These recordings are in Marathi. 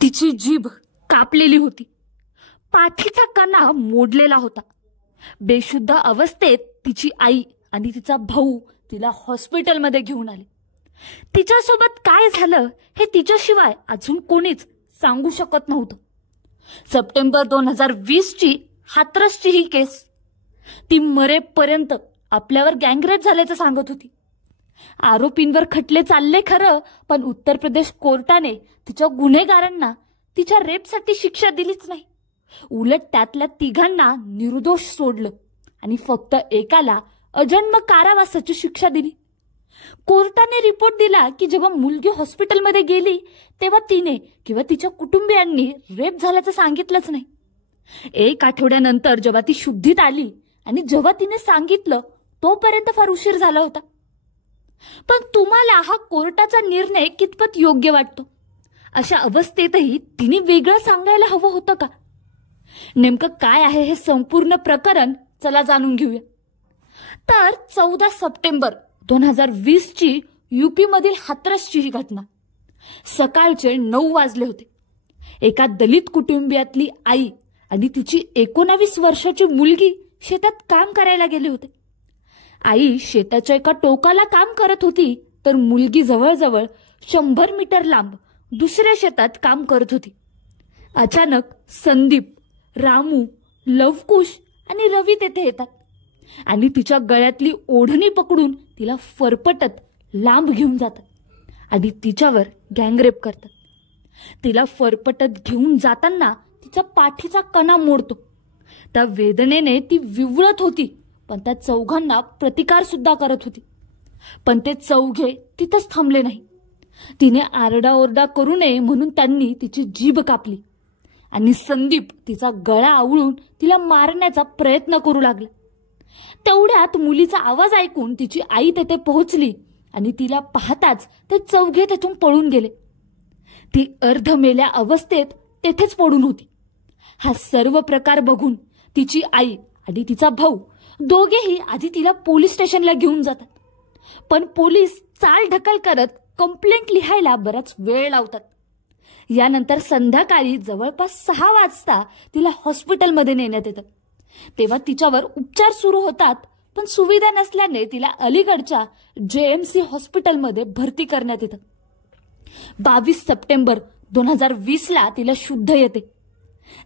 तिची जीभ कापलेली होती, पाठीचा कणा मोडलेला होता. बेशुद्ध अवस्थेत तिची आई आणि तिचा भाऊ तिला हॉस्पिटलमध्ये घेऊन आले. तिच्यासोबत काय झालं हे तिच्याशिवाय अजून कोणीच सांगू शकत नव्हतं. सप्टेंबर 2020 ची हाथरसची ही केस. ती मरेपर्यंत आपल्यावर गँगरेप झाल्याचं सांगत होती. आरोपींवर खटले चालले खरं, पण उत्तर प्रदेश कोर्टाने तिच्या गुन्हेगारांना तिच्या रेपसाठी शिक्षा दिलीच नाही. उलट त्यातल्या तिघांना निर्दोष सोडलं आणि फक्त एकाला अजन्म कारावासाची शिक्षा दिली. कोर्टाने रिपोर्ट दिला की जेव्हा मुलगी हॉस्पिटलमध्ये गेली तेव्हा तिने किंवा तिच्या कुटुंबियांनी रेप झाल्याचं सांगितलंच नाही. 1 आठवड्यानंतर जेव्हा ती शुद्धीत आली आणि जेव्हा तिने सांगितलं तोपर्यंत फार उशीर झाला होता. पण तुम्हाला हा कोर्टाचा निर्णय कितपत योग्य वाटतो? अशा अवस्थेतही तिने वेगळं सांगायला हवं होतं का? नेमकं काय आहे हे संपूर्ण प्रकरण, चला जाणून घेऊया. तर 14 सप्टेंबर 2020 ची यूपी मधील हाथरसची ही घटना. सकाळचे 9 वाजले होते. एका दलित कुटुंबियातली आई आणि तिची 19 वर्षाची मुलगी शेतात काम करायला गेले होते. आई शेताच्या एका टोकाला काम करत होती, तर मुलगी जवळजवळ 100 मीटर लांब दुसऱ्या शेतात काम करत होती. अचानक संदीप, रामू, लवकुश आणि रवी तेथे येतात आणि तिच्या गळ्यातली ओढणी पकडून तिला फरफटत लांब घेऊन जातात आणि तिच्यावर गँगरेप करतात. तिला फरफटत घेऊन जाताना तिचा पाठीचा कणा मोडतो. त्या वेदनेने ती विवळत होती, पण त्या चौघांना प्रतिकार सुद्धा करत होती. पण ते चौघे तिथंच थांबले नाही. तिने आरडाओरडा करू नये म्हणून त्यांनी तिची जीभ कापली आणि संदीप तिचा गळा आवळून तिला मारण्याचा प्रयत्न करू लागला. तेवढ्यात मुलीचा आवाज ऐकून तिची आई तेथे पोहोचली आणि तिला पाहताच ते चौघे तेथून पळून गेले. ती अर्धमेल्या अवस्थेत तेथेच पडून होती. हा सर्व प्रकार बघून तिची आई आणि तिचा भाऊ दोघेही आधी तिला पोलीस स्टेशनला घेऊन जातात. पण पोलीस चाल ढकल करत कंप्लेंट लिहायला बराच वेळ लावतात. यानंतर संध्याकाळी जवळपास 6 वाजता तिला हॉस्पिटलमध्ये नेण्यात येतं. तेव्हा तिच्यावर उपचार सुरू होतात, पण सुविधा नसल्याने तिला अलीगडच्या JMC हॉस्पिटलमध्ये भरती करण्यात येतं. 22 सप्टेंबर 2020 ला तिला शुद्ध येते.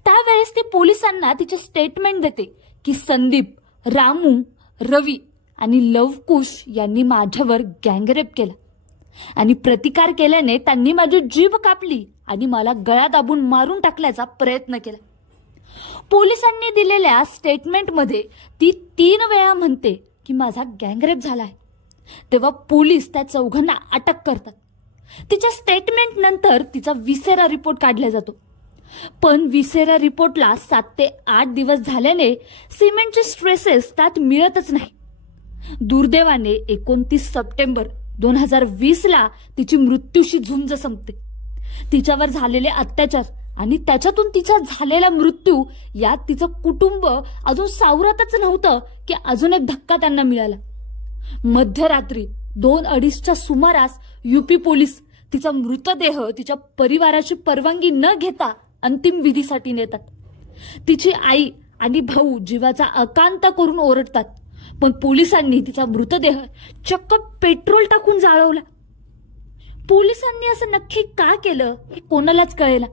त्यावेळेस ती पोलिसांना तिचे स्टेटमेंट देते की संदीप, रामू, रवी आणि लवकुश यांनी माझ्यावर गँगरेप केला आणि प्रतिकार केल्याने त्यांनी माझी जीभ कापली आणि मला गळा दाबून मारून टाकल्याचा प्रयत्न केला. पोलिसांनी दिलेल्या स्टेटमेंटमध्ये ती 3 वेळा म्हणते की माझा गँगरेप झाला आहे. तेव्हा पोलीस त्या चौघांना अटक करतात. तिच्या स्टेटमेंट नंतर तिचा विसेरा रिपोर्ट काढला जातो. पण विसेरा रिपोर्टला 7 ते 8 दिवस झाल्याने सिमेंटचे स्ट्रेसेस त्यात मिळतच नाही. दुर्दैवाने 29 सप्टेंबर 2020 ला तिची मृत्यूशी झुंज संपते. तिच्यावर झालेले अत्याचार आणि त्याच्यातून तिचा झालेला मृत्यू यात तिचं कुटुंब अजून सावरतच नव्हतं की अजून एक धक्का त्यांना मिळाला. मध्यरात्री 2:30च्या सुमारास यूपी पोलीस तिचा मृतदेह तिच्या परिवाराची परवानगी न घेता अंतिम विधीसाठी नेतात. तिची आई आणि भाऊ जीवाचा आकांत करून ओरडतात, पण पोलिसांनी तिचा मृतदेह चक्क पेट्रोल टाकून जाळवला. पोलिसांनी असं नक्की का केलं हे कोणालाच कळेना.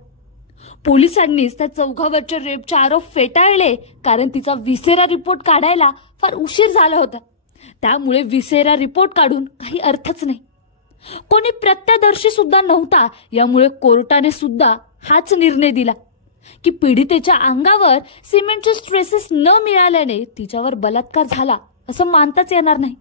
पोलिसांनीच त्या चौघावरच्या रेपचे आरोप फेटाळले, कारण तिचा विसेरा रिपोर्ट काढायला फार उशीर झाला होता. त्यामुळे विसेरा रिपोर्ट काढून काही अर्थच नाही. कोणी प्रत्यक्षदर्शी सुद्धा नव्हता. यामुळे कोर्टाने सुद्धा हाच निर्णय दिला की पीडितेच्या अंगावर सिमेंटचे स्ट्रेसेस न मिळाल्याने तिच्यावर बलात्कार झाला असं मानताच येणार नाही.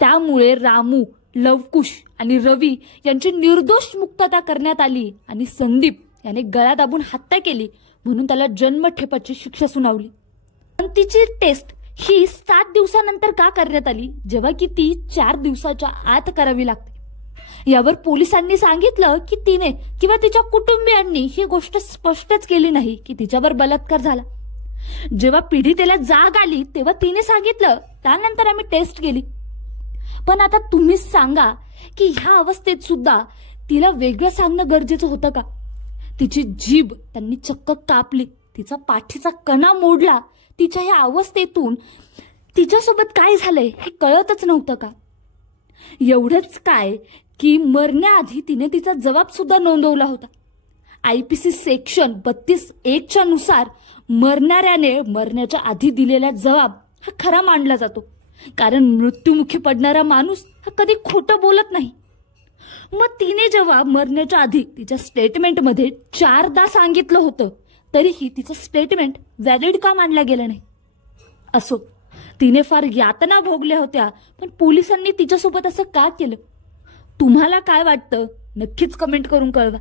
त्यामुळे रामू, लवकुश आणि रवी यांची निर्दोष मुक्तता करण्यात आली आणि संदीप याने गळा दाबून हत्या केली म्हणून त्याला जन्मठेपाची शिक्षा सुनावली. पण तिची टेस्ट ही 7 दिवसानंतर का करण्यात आली, जेव्हा की ती 4 दिवसाच्या आत करावी लागते? यावर पोलिसांनी सांगितलं की तिने किंवा तिच्या कुटुंबियांनी ही गोष्ट स्पष्टच केली नाही की तिच्यावर बलात्कार झाला. जेव्हा पीडितेला जाग आली तेव्हा तिने सांगितलं, त्यानंतर आम्ही टेस्ट केली. पण आता तुम्हीच सांगा की ह्या अवस्थेत सुद्धा तिला वेगळं सांगणं गरजेचं होतं का? तिची जीभ त्यांनी चक्क कापली, तिचा पाठीचा कणा मोडला. तिच्या या अवस्थेतून तिच्यासोबत काय झालंय हे कळतच नव्हतं का? एवढंच काय की मरण्याआधी तिने तिचा जबाब सुद्धा नोंदवला होता. IPC सेक्शन 32(1) नुसार मरणाऱ्याने मरण्याच्या आधी दिलेला जबाब हा खरा मानला जातो, कारण मृत्युमुखी पडणारा माणूस हा कधी खोटं बोलत नाही. मग तिने जेव्हा मरण्याच्या आधी तिच्या स्टेटमेंटमध्ये 4दा सांगितलं होतं, तरीही तिचं स्टेटमेंट व्हॅलिड का मानलं गेलं नाही? असो, तिने फार यातना भोगल्या होत्या, पण पोलिसांनी तिच्यासोबत असं का केलं? तुम्हाला काय वाटतं नक्कीच कमेंट करून कळवा.